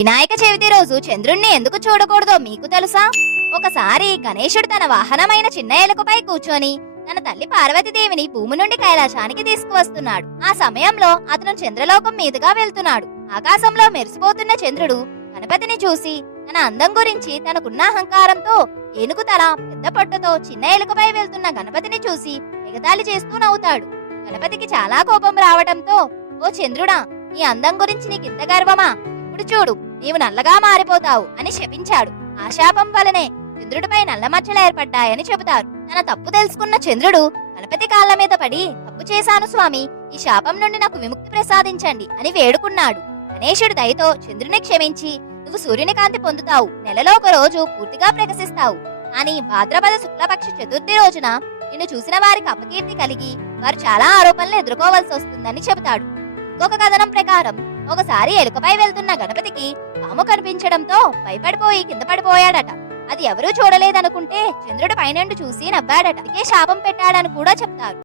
వినాయక చవితి రోజు చంద్రుణ్ణి ఎందుకు చూడకూడదో మీకు తెలుసా? ఒకసారి గణేశుడు తన వాహనమైన చిన్న ఎలుకపై కూర్చొని తన తల్లి పార్వతీదేవిని భూమి నుండి కైలాసానికి తీసుకువస్తున్నాడు. ఆ సమయంలో అతను చంద్రలోకం మీదుగా వెళ్తున్నాడు. ఆకాశంలో మెరిసిపోతున్న చంద్రుడు గణపతిని చూసి తన అందం గురించి తనకున్న అహంకారంతో ఏనుగు తల పెద్ద పొట్టతో చిన్న ఎలుకపై వెళ్తున్న గణపతిని చూసి ఎగతాళి చేస్తూ నవ్వుతాడు. గణపతికి చాలా కోపం రావడంతో ఓ చంద్రుడా నీ అందం గురించి నీకింత గర్వమా? ఇప్పుడు చూడు నీవు నల్లగా మారిపోతావు అని శపించాడు. ఆ శాపం వలనే చంద్రుడిపై నల్ల మచ్చలు ఏర్పడ్డాయని చెబుతారు. తన తప్పు తెలుసుకున్న చంద్రుడు గణపతి కాళ్ళ మీద పడి తప్పు చేశాను స్వామి ఈ శాపం నుండి నాకు విముక్తి ప్రసాదించండి అని వేడుకున్నాడు. గణేశుడు దయతో చంద్రుని క్షమించి నువ్వు సూర్యుని కాంతి పొందుతావు. నెలలో ఒక రోజు పూర్తిగా ప్రకశిస్తావు కానీ భాద్రపద శుక్లపక్ష చతుర్థి రోజున నిన్ను చూసిన వారికి అపకీర్తి కలిగి వారు చాలా ఆరోపణలు ఎదుర్కోవాల్సి వస్తుందని చెబుతాడు. ఇంకొక కథనం ప్రకారం ఒకసారి ఎలుకపై వెళ్తున్న గణపతికి పాము కనిపించడంతో భయపడిపోయి కింద పడిపోయాడట. అది ఎవరూ చూడలేదనుకుంటే చంద్రుడు పైనండు చూసి నవ్వాడట. అందుకే శాపం పెట్టాడని కూడా చెప్తారు.